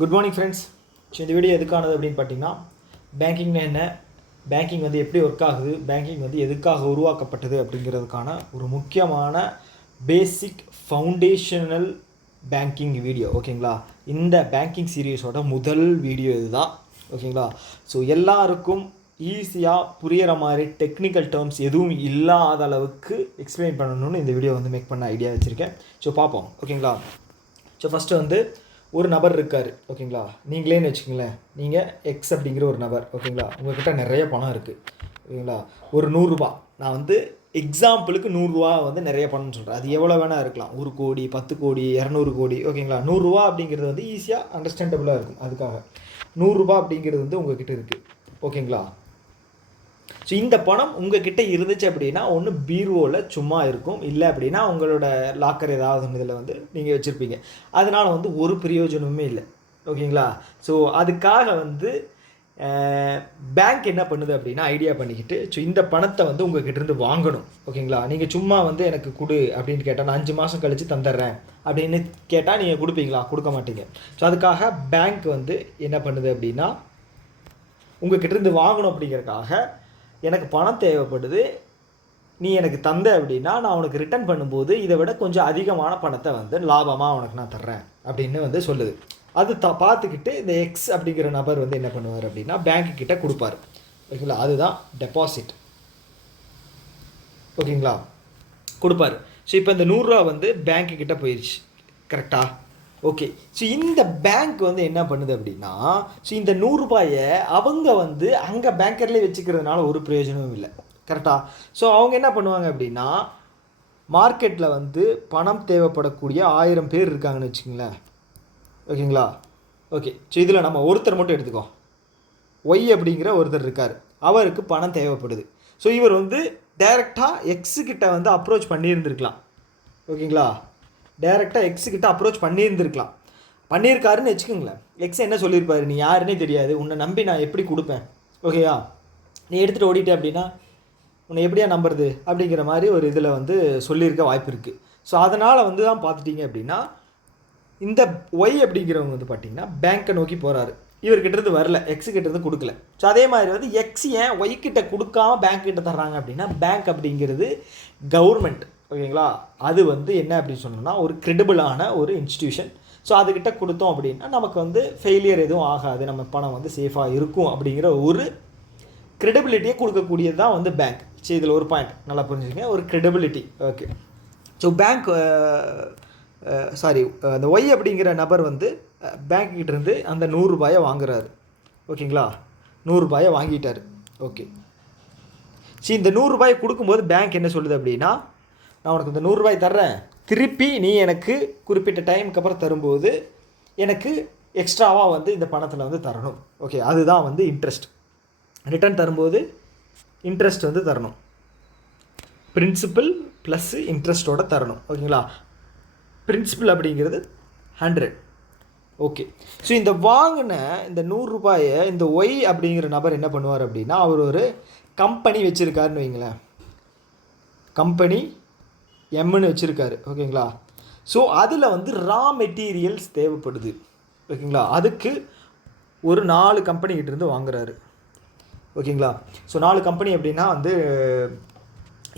Good morning friends. So இந்த video எதுக்கானது அப்படின்னு பார்த்தீங்கன்னா, பேங்கிங்னா என்ன, பேங்கிங் வந்து எப்படி ஒர்க் ஆகுது, பேங்கிங் வந்து எதுக்காக உருவாக்கப்பட்டது அப்படிங்கிறதுக்கான ஒரு முக்கியமான பேசிக் ஃபவுண்டேஷனல் பேங்கிங் வீடியோ. ஓகேங்களா? இந்த பேங்கிங் சீரீஸோட முதல் வீடியோ இதுதான். ஓகேங்களா? ஸோ எல்லாருக்கும் ஈஸியாக புரிகிற மாதிரி டெக்னிக்கல் டேர்ம்ஸ் எதுவும் இல்லாத அளவுக்கு எக்ஸ்பிளைன் பண்ணணும்னு இந்த வீடியோ வந்து மேக் பண்ண ஐடியா வச்சுருக்கேன். ஸோ பார்ப்போம். ஓகேங்களா? ஸோ ஃபஸ்ட்டு வந்து ஒரு நபர் இருக்கார். ஓகேங்களா? நீங்களேன்னு வச்சுக்கோங்களேன், நீங்கள் எக்ஸ் அப்படிங்கிற ஒரு நபர். ஓகேங்களா? உங்கள்கிட்ட நிறைய பணம் இருக்குது. ஓகேங்களா? ஒரு 100 ரூபா, நான் வந்து எக்ஸாம்பிளுக்கு 100 ரூபா வந்து நிறைய பணம்னு சொல்கிறேன். அது எவ்வளோ வேணால் இருக்கலாம், 1 கோடி, 10 கோடி, 200 கோடி. ஓகேங்களா? 100 ரூபா அப்படிங்கிறது வந்து ஈஸியாக அண்டர்ஸ்டாண்டபுளாக இருக்கும். அதுக்காக 100 ரூபா அப்படிங்கிறது வந்து உங்கள்கிட்ட இருக்குது. ஓகேங்களா? ஸோ இந்த பணம் உங்ககிட்ட இருந்துச்சு அப்படின்னா ஒன்று பீரோவில் சும்மா இருக்கும், இல்லை அப்படின்னா உங்களோட லாக்கர் ஏதாவது இதில் வந்து நீங்கள் வச்சுருப்பீங்க. அதனால் வந்து ஒரு பிரயோஜனமுமே இல்லை. ஓகேங்களா? ஸோ அதுக்காக வந்து பேங்க் என்ன பண்ணுது அப்படின்னா ஐடியா பண்ணிக்கிட்டு, ஸோ இந்த பணத்தை வந்து உங்ககிட்டேருந்து வாங்கணும். ஓகேங்களா? நீங்கள் சும்மா வந்து எனக்கு கொடு அப்படின்னு கேட்டால், நான் 5 மாதம் கழித்து தந்துடுறேன் அப்படின்னு கேட்டால் நீங்கள் கொடுப்பீங்களா? கொடுக்க மாட்டீங்க. ஸோ அதுக்காக பேங்க் வந்து என்ன பண்ணுது அப்படின்னா, உங்ககிட்டேருந்து வாங்கணும் அப்படிங்கிறதுக்காக, எனக்கு பணம் தேவைப்படுது, நீ எனக்கு தந்த அப்படின்னா நான் உனக்கு ரிட்டர்ன் பண்ணும்போது இதை விட கொஞ்சம் அதிகமான பணத்தை வந்து லாபமாக உனக்கு நான் தர்றேன் அப்படின்னு வந்து சொல்லுது. அது பார்த்துக்கிட்டு இந்த எக்ஸ் அப்படிங்கிற நபர் வந்து என்ன பண்ணுவார் அப்படின்னா பேங்க்கு கிட்ட கொடுப்பார். ஓகேங்களா? அதுதான் டெபாசிட். ஓகேங்களா? கொடுப்பார். ஸோ இப்போ இந்த 100 ரூபா வந்து பேங்க்கு கிட்ட போயிடுச்சு. கரெக்டாக? ஓகே. ஸோ இந்த பேங்க் வந்து என்ன பண்ணுது அப்படின்னா, ஸோ இந்த 100 ரூபாயை அவங்க வந்து அங்கே பேங்கர்லேயே வச்சுக்கிறதுனால ஒரு பிரயோஜனமும் இல்லை. கரெக்டாக? ஸோ அவங்க என்ன பண்ணுவாங்க அப்படின்னா, மார்க்கெட்டில் வந்து பணம் தேவைப்படக்கூடிய 1000 பேர் இருக்காங்கன்னு வச்சுக்கோங்களேன். ஓகேங்களா? ஓகே. ஸோ இதில் நம்ம ஒருத்தர் மட்டும் எடுத்துக்கோ. ஒய் அப்படிங்கிற ஒருத்தர் இருக்கார், அவருக்கு பணம் தேவைப்படுது. ஸோ இவர் வந்து டைரெக்டாக எக்ஸுக்கிட்ட வந்து அப்ரோச் பண்ணியிருந்துருக்கலாம். ஓகேங்களா? டைரெக்டாக எக்ஸுக்கிட்ட அப்ரோச் பண்ணியிருக்காருன்னு வச்சுக்கோங்களேன். எக்ஸ் என்ன சொல்லியிருப்பாரு, நீ யாருன்னே தெரியாது, உன்னை நம்பி நான் எப்படி கொடுப்பேன்? ஓகேயா? நீ எடுத்துகிட்டு ஓடிட்டே அப்படின்னா உன்னை எப்படியா நம்புறது அப்படிங்கிற மாதிரி ஒரு இதில் வந்து சொல்லியிருக்க வாய்ப்பு இருக்குது. ஸோ அதனால் வந்து தான் பார்த்துட்டிங்க அப்படின்னா, இந்த ஒய் அப்படிங்கிறவங்க வந்து பார்த்திங்கன்னா பேங்க்கை நோக்கி போகிறாரு. இவர்கிட்டருந்து வரல, எக்ஸுக்கிட்டேருந்து கொடுக்கல. ஸோ அதே மாதிரி வந்து எக்ஸ் ஏன் ஒய்கிட்ட கொடுக்காம பேங்க் கிட்ட தர்றாங்க அப்படின்னா, பேங்க் அப்படிங்கிறது கவர்மெண்ட். ஓகேங்களா? அது வந்து என்ன அப்படின்னு சொன்னோம்னா ஒரு கிரெடிபிளான ஒரு இன்ஸ்டிடியூஷன். ஸோ அதுக்கிட்ட கொடுத்தோம் அப்படின்னா நமக்கு வந்து ஃபெயிலியர் எதுவும் ஆகாது, நம்ம பணம் வந்து சேஃபாக இருக்கும் அப்படிங்கிற ஒரு கிரெடிபிலிட்டியை கொடுக்கக்கூடியது தான் வந்து பேங்க். சரி, இதில் ஒரு பாயிண்ட் நல்லா புரிஞ்சுக்கங்க, ஒரு கிரெடிபிலிட்டி. ஓகே. ஸோ பேங்க் அந்த ஒய் அப்படிங்கிற நபர் வந்து பேங்க்கிட்டேருந்து அந்த 100 ரூபாயை வாங்குறாரு. ஓகேங்களா? 100 ரூபாயை வாங்கிட்டார். ஓகே. சரி, இந்த 100 ரூபாயை கொடுக்கும்போது பேங்க் என்ன சொல்லுது அப்படின்னா, நான் உனக்கு இந்த 100 ரூபாய் தர்றேன், திருப்பி நீ எனக்கு குறிப்பிட்ட டைமுக்கு அப்புறம் தரும்போது எனக்கு எக்ஸ்ட்ராவாக வந்து இந்த பணத்தில் வந்து தரணும். ஓகே. அதுதான் வந்து இன்ட்ரெஸ்ட். ரிட்டர்ன் தரும்போது இன்ட்ரெஸ்ட் வந்து தரணும். பிரின்சிபல் ப்ளஸ் இன்ட்ரெஸ்ட்டோட தரணும். ஓகேங்களா? பிரின்சிபல் அப்படிங்கிறது 100. ஓகே. ஸோ இந்த வாங்கின இந்த 100 ரூபாயை இந்த ஒய் அப்படிங்கிற நபர் என்ன பண்ணுவார் அப்படின்னா, அவர் ஒரு கம்பெனி வச்சுருக்காருன்னு வைங்களேன். கம்பெனி எம்னு வச்சுருக்காரு. ஓகேங்களா? ஸோ அதில் வந்து ரா மெட்டீரியல்ஸ் தேவைப்படுது. ஓகேங்களா? அதுக்கு ஒரு 4 கம்பெனிகிட்டேருந்து வாங்குறாரு. ஓகேங்களா? ஸோ 4 கம்பெனி அப்படின்னா வந்து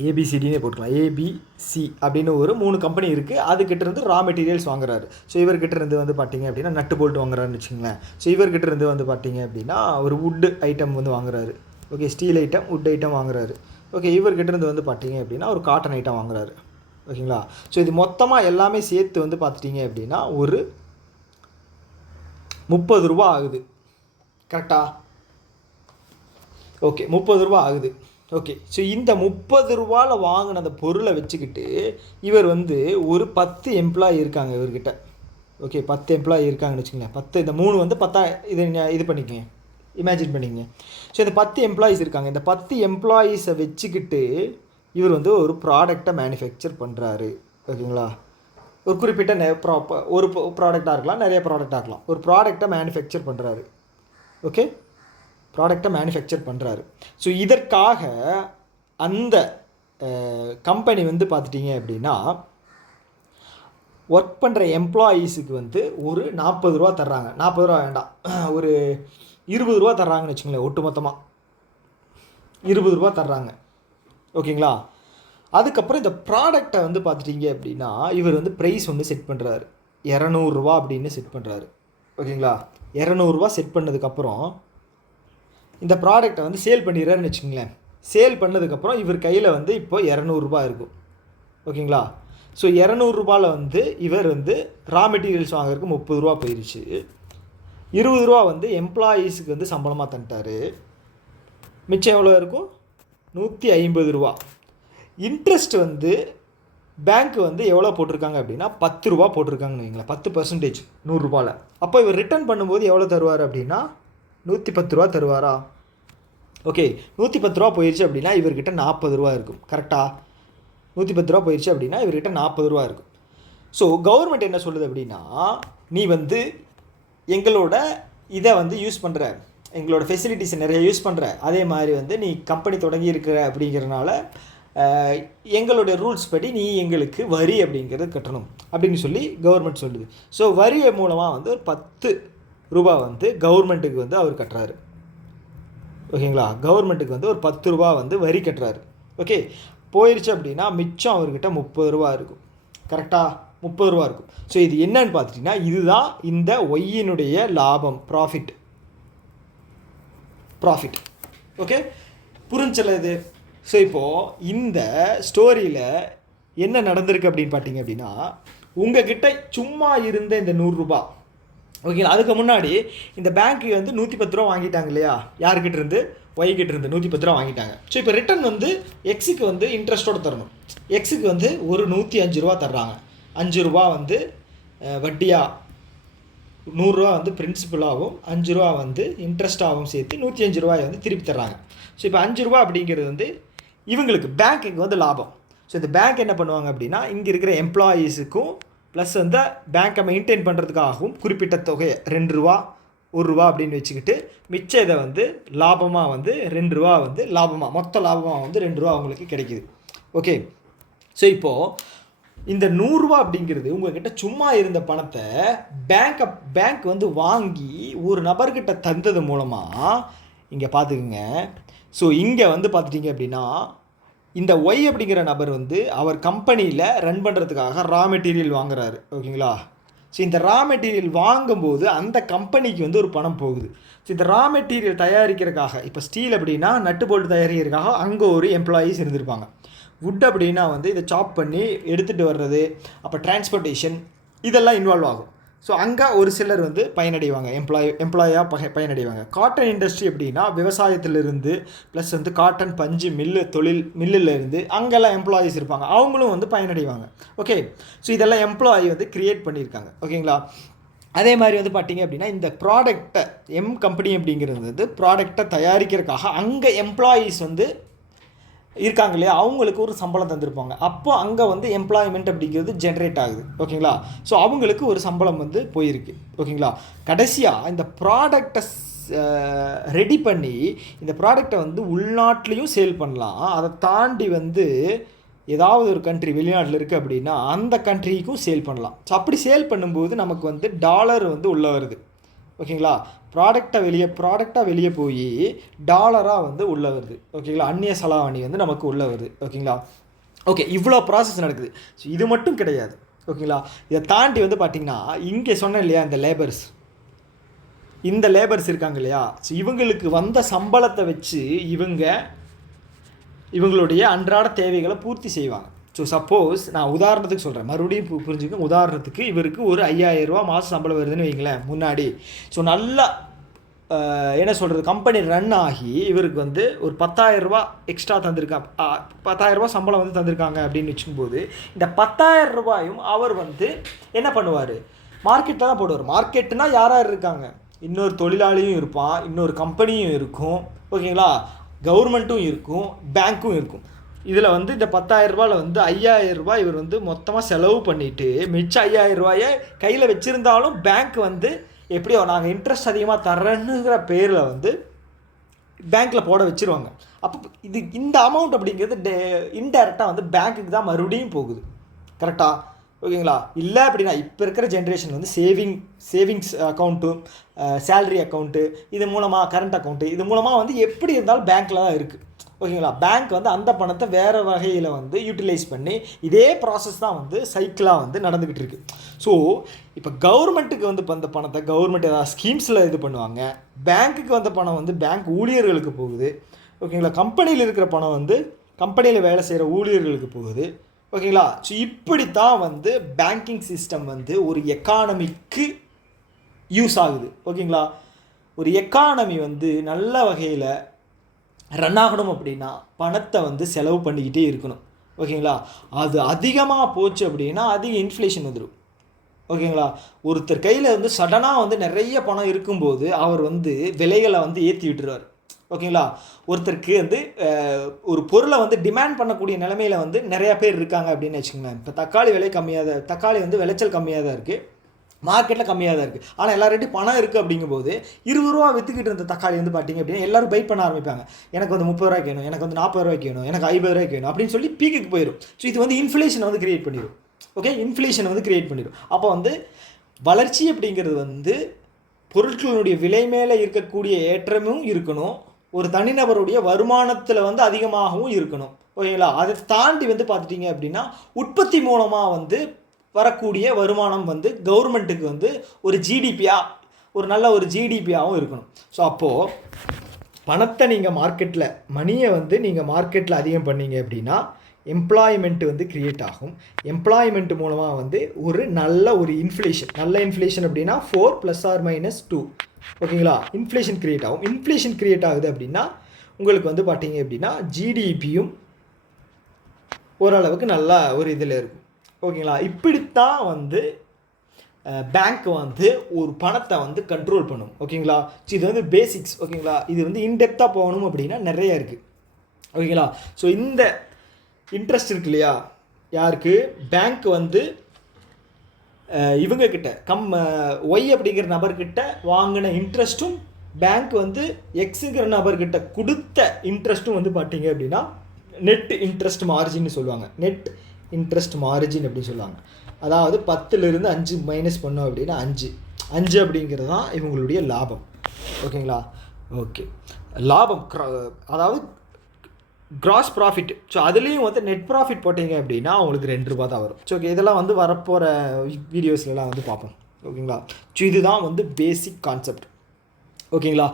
ஏபிசிடினே போட்டுக்கலாம். ஏபிசி அப்படின்னு ஒரு 3 கம்பெனி இருக்குது. அதுக்கிட்டேருந்து ரா மெட்டீரியல்ஸ் வாங்குறாரு. ஸோ இவர்கிட்டேருந்து வந்து பார்த்திங்க அப்படின்னா நட்டு போல்ட் வாங்குறாருன்னு வச்சுங்களேன். ஸோ இவர்கிட்டேருந்து வந்து பார்த்திங்க அப்படின்னா ஒரு வுட்டு ஐட்டம் வந்து வாங்குறாரு. Okay. Steel item, would item வாங்குறாரு. ஓகே. இவர்கிட்டேருந்து வந்து பார்த்திங்க அப்படின்னா ஒரு காட்டன் ஐட்டம் வாங்குறாரு. ஓகேங்களா? ஸோ இது மொத்தமாக எல்லாமே சேர்த்து வந்து பார்த்துட்டிங்க அப்படின்னா ஒரு 30 ரூபா ஆகுது. கரெக்டாக? ஓகே. 30 ரூபா ஆகுது. ஓகே. ஸோ இந்த 30 ரூபாவில் வாங்கின அந்த பொருளை வச்சுக்கிட்டு இவர் வந்து ஒரு 10 எம்ப்ளாயி இருக்காங்க இவர்கிட்ட. ஓகே. 10 எம்ப்ளாயி இருக்காங்கன்னு வச்சுக்கோங்களேன். 10, இந்த 3 வந்து 10 இது பண்ணிக்கங்க, இமேஜின் பண்ணிக்கங்க. ஸோ இந்த 10 எம்ப்ளாயீஸ் இருக்காங்க. இந்த 10 எம்ப்ளாயீஸை வச்சுக்கிட்டு இவர் வந்து ஒரு ப்ராடக்டை மேனுஃபேக்சர் பண்ணுறாரு. ஓகேங்களா? ஒரு குறிப்பிட்ட ஒரு ப்ராடக்டாக இருக்கலாம், நிறைய ப்ராடக்டாக இருக்கலாம். ஒரு ப்ராடக்டை மேனுஃபேக்சர் பண்ணுறாரு. ஓகே. ப்ராடக்டை மேனுஃபேக்சர் பண்ணுறாரு. ஸோ இதற்காக அந்த கம்பெனி வந்து பார்த்துட்டிங்க அப்படின்னா ஒர்க் பண்ணுற எம்ப்ளாயீஸுக்கு வந்து ஒரு 40 ரூபா தர்றாங்க. 40 ரூபா வேண்டாம், ஒரு 20 ரூபா தர்றாங்கன்னு வச்சுங்களேன். ஒட்டு மொத்தமாக 20 ரூபா தர்றாங்க. ஓகேங்களா? அதுக்கப்புறம் இந்த ப்ராடக்டை வந்து பார்த்துட்டிங்க அப்படின்னா இவர் வந்து ப்ரைஸ் ஒன்று செட் பண்ணுறாரு. 200 ரூபா அப்படின்னு செட் பண்ணுறாரு. ஓகேங்களா? 200 ரூபா செட் பண்ணதுக்கப்புறம் இந்த ப்ராடக்டை வந்து சேல் பண்ணிடுறாருன்னு வச்சுங்களேன். சேல் பண்ணதுக்கப்புறம் இவர் கையில் வந்து இப்போ 200 ரூபா இருக்கும். ஓகேங்களா? ஸோ 200 ரூபாயில் வந்து இவர் வந்து ரா மெட்டீரியல்ஸ் வாங்குறதுக்கு 30 ரூபா போயிடுச்சு. 20 ரூபா வந்து எம்ப்ளாயீஸுக்கு வந்து சம்பளமாக தந்துட்டார். மிச்சம் எவ்வளோ இருக்கும்? 150 ரூபா. இன்ட்ரெஸ்ட் வந்து பேங்க் வந்து எவ்வளோ போட்டிருக்காங்க அப்படின்னா 10 ரூபா போட்டிருக்காங்கன்னு வைங்களேன். 10% 100 ரூபாயில். அப்போ இவர் ரிட்டர்ன் பண்ணும்போது எவ்வளோ தருவார் அப்படின்னா 110 ரூபா தருவாரா? ஓகே, 110 ரூபா போயிடுச்சு அப்படின்னா இவர்கிட்ட 40 ரூபா இருக்கும். கரெக்டாக? 110 ரூபா போயிடுச்சு அப்படின்னா இவர்கிட்ட 40 ரூபா இருக்கும். ஸோ கவர்மெண்ட் என்ன சொல்லுது அப்படின்னா, நீ வந்து எங்களோட இதை வந்து யூஸ் பண்ணுற, எங்களோட ஃபெசிலிட்டிஸை நிறைய யூஸ் பண்ணுற, அதே மாதிரி வந்து நீ கம்பெனி தொடங்கி இருக்கிற அப்படிங்கிறனால எங்களுடைய ரூல்ஸ் படி நீ எங்களுக்கு வரி அப்படிங்கிறது கட்டணும் அப்படின்னு சொல்லி கவர்மெண்ட் சொல்லுது. ஸோ வரி மூலமாக வந்து ஒரு 10 ரூபா வந்து கவர்மெண்ட்டுக்கு வந்து அவர் கட்டுறாரு. ஓகேங்களா? கவர்மெண்ட்டுக்கு வந்து ஒரு 10 ரூபா வந்து வரி கட்டுறாரு. ஓகே, போயிடுச்சு அப்படின்னா மிச்சம் அவர்கிட்ட 30 ரூபா இருக்கும். கரெக்டாக? 30 ரூபா இருக்கும். ஸோ இது என்னன்னு பார்த்துட்டிங்கன்னா இதுதான் இந்த ஒய்யினுடைய லாபம், ப்ராஃபிட். ஓகே, புரிஞ்சல இது? ஸோ இப்போது இந்த ஸ்டோரியில் என்ன நடந்திருக்கு அப்படின்னு பார்த்தீங்க அப்படின்னா, உங்ககிட்ட சும்மா இருந்த இந்த 100 ரூபா, ஓகேங்களா, அதுக்கு முன்னாடி இந்த பேங்க்கு வந்து 110 ரூபா வாங்கிட்டாங்க இல்லையா? யார்கிட்ட இருந்து? ஒய்கிட்ட இருந்து 110 ரூபா வாங்கிட்டாங்க. ஸோ இப்போ ரிட்டர்ன் வந்து எக்ஸுக்கு வந்து இன்ட்ரெஸ்ட்டோடு தரணும். எக்ஸுக்கு வந்து ஒரு 105 ரூபா தர்றாங்க. 5 ரூபா வந்து வட்டியாக, 100 ரூபா வந்து பிரின்சிபலாகவும் 5 ரூபா வந்து இன்ட்ரெஸ்ட்டாகவும் சேர்த்து 105 ரூபாயை வந்து திருப்பி தர்றாங்க. ஸோ இப்போ 5 ரூபா அப்படிங்கிறது வந்து இவங்களுக்கு பேங்க்குக்கு வந்து லாபம். ஸோ இந்த பேங்க் என்ன பண்ணுவாங்க அப்படின்னா, இங்கே இருக்கிற எம்ப்ளாயீஸுக்கும் ப்ளஸ் வந்து பேங்க்கை மெயின்டைன் பண்ணுறதுக்காகவும் குறிப்பிட்ட தொகையை 2 ரூபா 1 ரூபா அப்படின்னு வச்சுக்கிட்டு மிச்ச இதை வந்து லாபமாக வந்து 2 ரூபா வந்து லாபமாக, மொத்த லாபமாக வந்து 2 ரூபா அவங்களுக்கு கிடைக்கிது. ஓகே, ஸோ இப்போது இந்த 100 ரூபா அப்படிங்கிறது உங்கள்கிட்ட சும்மா இருந்த பணத்தை பேங்க் வந்து வாங்கி ஒரு நபர்கிட்ட தந்தது மூலமாக இங்கே பார்த்துக்குங்க. ஸோ இங்கே வந்து பார்த்துட்டிங்க அப்படின்னா இந்த ஒய் அப்படிங்கிற நபர் வந்து அவர் கம்பெனியில் ரன் பண்ணுறதுக்காக ரா மெட்டீரியல் வாங்குறாரு. ஓகேங்களா? ஸோ இந்த ரா மெட்டீரியல் வாங்கும்போது அந்த கம்பெனிக்கு வந்து ஒரு பணம் போகுது. ஸோ இந்த ரா மெட்டீரியல் தயாரிக்கிறதுக்காக, இப்போ ஸ்டீல் அப்படின்னா நட்டு போல்ட்டு தயாரிக்கிறதுக்காக அங்கே ஒரு எம்ப்ளாயீஸ் இருந்திருப்பாங்க. வுட் அப்படின்னா வந்து இதை சாப் பண்ணி எடுத்துகிட்டு வர்றது, அப்போ டிரான்ஸ்போர்ட்டேஷன் இதெல்லாம் இன்வால்வ் ஆகும். ஸோ அங்கே ஒரு சிலர் வந்து பயனடைவாங்க, எம்ப்ளாயாக பயனடைவாங்க. காட்டன் இண்டஸ்ட்ரி அப்படின்னா விவசாயத்திலிருந்து ப்ளஸ் வந்து காட்டன் பஞ்சு மில்லில் இருந்து அங்கெல்லாம் எம்ப்ளாயீஸ் இருப்பாங்க, அவங்களும் வந்து பயனடைவாங்க. ஓகே, ஸோ இதெல்லாம் எம்ப்ளாயி வந்து க்ரியேட் பண்ணியிருக்காங்க. ஓகேங்களா? அதே மாதிரி வந்து பார்த்திங்க அப்படின்னா இந்த ப்ராடக்டை கம்பெனி அப்படிங்கிறது வந்து ப்ராடக்டை தயாரிக்கிறதுக்காக அங்கே எம்ப்ளாயீஸ் வந்து இருக்காங்க இல்லையா, அவங்களுக்கு ஒரு சம்பளம் தந்திருப்பாங்க. அப்போ அங்கே வந்து எம்ப்ளாய்மெண்ட் அப்படிங்கிறது ஜென்ரேட் ஆகுது. ஓகேங்களா? ஸோ அவங்களுக்கு ஒரு சம்பளம் வந்து போயிருக்கு. ஓகேங்களா? கடைசியாக இந்த ப்ராடக்டை ரெடி பண்ணி இந்த ப்ராடக்டை வந்து உள்நாட்டிலையும் சேல் பண்ணலாம். அதை தாண்டி வந்து ஏதாவது ஒரு கண்ட்ரி வெளிநாட்டில் இருக்குது அப்படின்னா அந்த கண்ட்ரிக்கும் சேல் பண்ணலாம். ஸோ அப்படி சேல் பண்ணும்போது நமக்கு வந்து டாலர் வந்து உள்ளே வருது. ஓகேங்களா? ப்ராடக்டாக வெளியே போய் டாலராக வந்து உள்ளே வருது. ஓகேங்களா? அந்நிய செலாவணி வந்து நமக்கு உள்ளே வருது. ஓகேங்களா? ஓகே, இவ்வளோ ப்ராசஸ் நடக்குது. ஸோ இது மட்டும் கிடையாது. ஓகேங்களா? இதை தாண்டி வந்து பார்த்திங்கன்னா இங்கே சொன்னேன் இல்லையா, இந்த லேபர்ஸ் இருக்காங்க இல்லையா, ஸோ இவங்களுக்கு வந்த சம்பளத்தை வச்சு இவங்களுடைய அன்றாட தேவைகளை பூர்த்தி செய்வாங்க. ஸோ சப்போஸ் நான் உதாரணத்துக்கு சொல்கிறேன், மறுபடியும் புரிஞ்சுக்கோங்க. உதாரணத்துக்கு இவருக்கு ஒரு 5000 ரூபா மாதம் சம்பளம் வருதுன்னு வைங்களேன் முன்னாடி. ஸோ நல்லா என்ன சொல்கிறது, கம்பெனி ரன் ஆகி இவருக்கு வந்து ஒரு 10,000 ரூபா எக்ஸ்ட்ரா தந்திருக்காங்க, 10,000 ரூபா சம்பளம் வந்து தந்திருக்காங்க அப்படின்னு வச்சுக்கும்போது இந்த 10,000 ரூபாயும் அவர் வந்து என்ன பண்ணுவார், மார்க்கெட்டில் தான் போடுவார். மார்க்கெட்டுனா யார் இருக்காங்க, இன்னொரு தொழிலாளியும் இருப்பான், இன்னொரு கம்பெனியும் இருக்கும். ஓகேங்களா? கவர்மெண்ட்டும் இருக்கும், பேங்க்கும் இருக்கும். இதில் வந்து இந்த 10,000 ரூபாயில் வந்து 5,000 ரூபாய் இவர் வந்து மொத்தமாக செலவு பண்ணிவிட்டு மிச்சம் 5,000 ரூபாயை கையில் வச்சுருந்தாலும் பேங்க் வந்து எப்படியோ நாங்கள் இன்ட்ரெஸ்ட் அதிகமாக தர்றேன்னுங்கிற பேரில் வந்து பேங்க்கில் போட வச்சுருவாங்க. அப்போ இந்த அமௌண்ட் அப்படிங்கிறது இன்டைரக்டாக வந்து பேங்க்குக்கு தான் மறுபடியும் போகுது. கரெக்டாக? ஓகேங்களா. இல்லை அப்படின்னா இப்போ இருக்கிற ஜென்ரேஷன் வந்து சேவிங்ஸ் அக்கௌண்ட்டு, சேலரி அக்கௌண்ட்டு, இது மூலமாக கரண்ட் அக்கௌண்ட்டு, இது மூலமாக வந்து எப்படி இருந்தாலும் பேங்க்கில் தான் இருக்குது. ஓகேங்களா. பேங்க் வந்து அந்த பணத்தை வேறு வகையில் வந்து யூட்டிலைஸ் பண்ணி இதே ப்ராசஸ் தான் வந்து சைக்கிளாக வந்து நடந்துக்கிட்டு இருக்குது. ஸோ இப்போ கவர்மெண்ட்டுக்கு வந்து அந்த பணத்தை கவர்மெண்ட் ஏதாவது ஸ்கீம்ஸில் இது பண்ணுவாங்க. பேங்க்குக்கு வந்த பணம் வந்து பேங்க் ஊழியர்களுக்கு போகுது. ஓகேங்களா. கம்பெனியில் இருக்கிற பணம் வந்து கம்பெனியில் வேலை செய்கிற ஊழியர்களுக்கு போகுது. ஓகேங்களா. ஸோ இப்படித்தான் வந்து பேங்கிங் சிஸ்டம் வந்து ஒரு எக்கானமிக்கு யூஸ் ஆகுது. ஓகேங்களா. ஒரு எக்கானமி வந்து நல்ல வகையில் ரன் ஆகணும் அப்படின்னா பணத்தை வந்து செலவு பண்ணிக்கிட்டே இருக்கணும். ஓகேங்களா. அது அதிகமாக போச்சு அப்படின்னா அதிக இன்ஃப்ளேஷன் வந்துடும். ஓகேங்களா. ஒருத்தர் கையில் வந்து சடனாக வந்து நிறைய பணம் இருக்கும்போது அவர் வந்து விலைகளை வந்து ஏற்றி விட்டுருவார். ஓகேங்களா. ஒருத்தருக்கு வந்து ஒரு பொருளை வந்து டிமாண்ட் பண்ணக்கூடிய நிலைமையில் வந்து நிறையா பேர் இருக்காங்க அப்படின்னு வச்சுக்கோங்களேன். இப்போ தக்காளி வந்து விளைச்சல் கம்மியாக தான் இருக்குது, மார்க்கெட்டில் கம்மியாக தான் இருக்குது. ஆனால் எல்லார்கிட்டையும் பணம் இருக்குது அப்படிங்கும்போது 20 ரூபா விற்றுக்கிட்டு இருந்த தக்காளி வந்து பார்த்திங்க அப்படின்னா எல்லோரும் பைட் பண்ண ஆரம்பிப்பாங்க. எனக்கு வந்து 30 ரூபாய்க்கு வேணும், எனக்கு வந்து 40 ரூபாய்க்கு வேணும், எனக்கு 50 ரூபாய்க்கு வேணும் அப்படின்னு சொல்லி பீக்குக்கு போயிடும். ஸோ இது வந்து இன்ஃப்ளேஷனை வந்து கிரியேட் பண்ணிடும். ஓகே, இன்ஃப்ளேஷனை வந்து கிரியேட் பண்ணிடும். அப்போ வந்து வளர்ச்சி அப்படிங்கிறது வந்து பொருட்களுடைய விலை மேலே இருக்கக்கூடிய ஏற்றமும் இருக்கணும், ஒரு தனிநபருடைய வருமானத்தில் வந்து அதிகமாகவும் இருக்கணும். ஓகேங்களா. அதை தாண்டி வந்து பார்த்துட்டிங்க அப்படின்னா உற்பத்தி மூலமாக வந்து வரக்கூடிய வருமானம் வந்து கவர்மெண்ட்டுக்கு வந்து ஒரு ஜிடிபியாக, ஒரு நல்ல ஒரு ஜிடிபியாகவும் இருக்கணும். ஸோ அப்போது பணத்தை நீங்கள் மணியை வந்து நீங்கள் மார்க்கெட்டில் அதிகம் பண்ணீங்க அப்படின்னா எம்ப்ளாய்மெண்ட் வந்து க்ரியேட் ஆகும். எம்ப்ளாய்மெண்ட் மூலமாக வந்து நல்ல இன்ஃப்ளேஷன் அப்படின்னா 4 ± 2. ஓகேங்களா. இன்ஃப்ளேஷன் க்ரியேட் ஆகும். இன்ஃப்ளேஷன் க்ரியேட் ஆகுது அப்படின்னா உங்களுக்கு வந்து பார்த்தீங்க அப்படின்னா ஜிடிபியும் ஓரளவுக்கு நல்ல ஒரு இதில் இருக்கும். ஓகேங்களா. இப்படித்தான் வந்து பேங்க் வந்து ஒரு பணத்தை வந்து கண்ட்ரோல் பண்ணும். ஓகேங்களா. இது வந்து பேசிக்ஸ். ஓகேங்களா. இது வந்து இன்டெப்த்தாக போகணும் அப்படின்னா நிறைய இருக்குது. ஓகேங்களா. ஸோ இந்த இன்ட்ரெஸ்ட் இருக்கு இல்லையா, யாருக்கு பேங்க் வந்து இவங்கக்கிட்ட ஒய் அப்படிங்கிற நபர்கிட்ட வாங்கின இன்ட்ரெஸ்ட்டும் பேங்க் வந்து எக்ஸுங்கிற நபர்கிட்ட கொடுத்த இன்ட்ரெஸ்ட்டும் வந்து பார்த்தீங்க அப்படின்னா நெட் இன்ட்ரெஸ்ட் மார்ஜின்னு சொல்லுவாங்க. நெட் இன்ட்ரெஸ்ட் மார்ஜின் அப்படின்னு சொல்லுவாங்க. அதாவது 10லிருந்து 5 மைனஸ் பண்ணோம் அப்படின்னா 5 அப்படிங்கிறது தான் இவங்களுடைய லாபம். ஓகேங்களா. ஓகே, லாபம் அதாவது கிராஸ் ப்ராஃபிட். ஸோ அதுலேயும் வந்து நெட் ப்ராஃபிட் போட்டிங்க அப்படின்னா அவங்களுக்கு 2 ரூபா தான் வரும். ஸோ ஓகே, இதெல்லாம் வந்து வரப்போகிற வீடியோஸ்லாம் வந்து பார்ப்போம். ஓகேங்களா. ஸோ இதுதான் வந்து பேசிக் கான்செப்ட். ஓகேங்களா.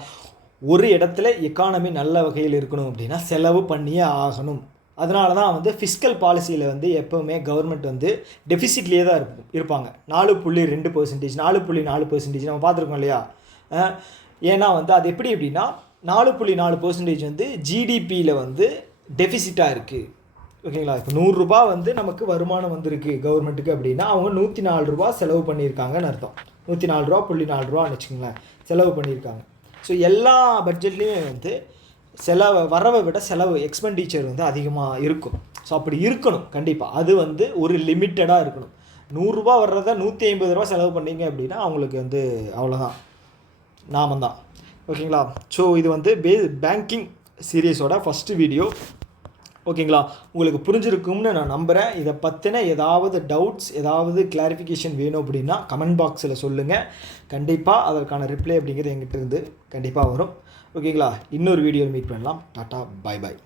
ஒரு இடத்துல எக்கானமி நல்ல வகையில் இருக்கணும் அப்படின்னா செலவு பண்ணியே ஆகணும். அதனால தான் வந்து ஃபிஸ்கல் பாலிசியில் வந்து எப்போவுமே கவர்மெண்ட் வந்து டெஃபிசிட்லேயே தான் இருப்பாங்க. 4.2%, 4.4% நம்ம பார்த்துருக்கோம் இல்லையா. ஏன்னா வந்து அது எப்படி அப்படின்னா 4.4% வந்து ஜிடிபியில் வந்து டெஃபிசிட்டாக இருக்குது. ஓகேங்களா. இப்போ 100 ரூபா வந்து நமக்கு வருமானம் வந்திருக்கு கவர்மெண்ட்டுக்கு அப்படின்னா அவங்க 104 ரூபா செலவு பண்ணியிருக்காங்கன்னு அர்த்தம். 104.4 ரூபான்னு வச்சுக்கோங்களேன் செலவு பண்ணியிருக்காங்க. ஸோ எல்லா பட்ஜெட்லேயுமே வந்து வரவை விட செலவு எக்ஸ்பெண்டிச்சர் வந்து அதிகமாக இருக்கும். ஸோ அப்படி இருக்கணும் கண்டிப்பாக. அது வந்து ஒரு லிமிட்டடாக இருக்கணும். 100 ரூபா வர்றத 150 ரூபா செலவு பண்ணிங்க அப்படின்னா அவங்களுக்கு வந்து அவ்வளோதான், நாமந்தான். ஓகேங்களா. ஸோ இது வந்து பேங்கிங் சீரீஸோட ஃபஸ்ட்டு வீடியோ. ஓகேங்களா. உங்களுக்கு புரிஞ்சிருக்கும்னு நான் நம்புகிறேன். இதை பற்றின ஏதாவது டவுட்ஸ், ஏதாவது கிளாரிஃபிகேஷன் வேணும் அப்படின்னா கமெண்ட் பாக்ஸில் சொல்லுங்கள். கண்டிப்பாக அதற்கான ரிப்ளை அப்படிங்கிறது எங்கிட்ட இருந்து கண்டிப்பாக வரும். ஓகேங்களா. இன்னொரு வீடியோவில் மீட் பண்ணலாம். டாட்டா, பாய் பாய்.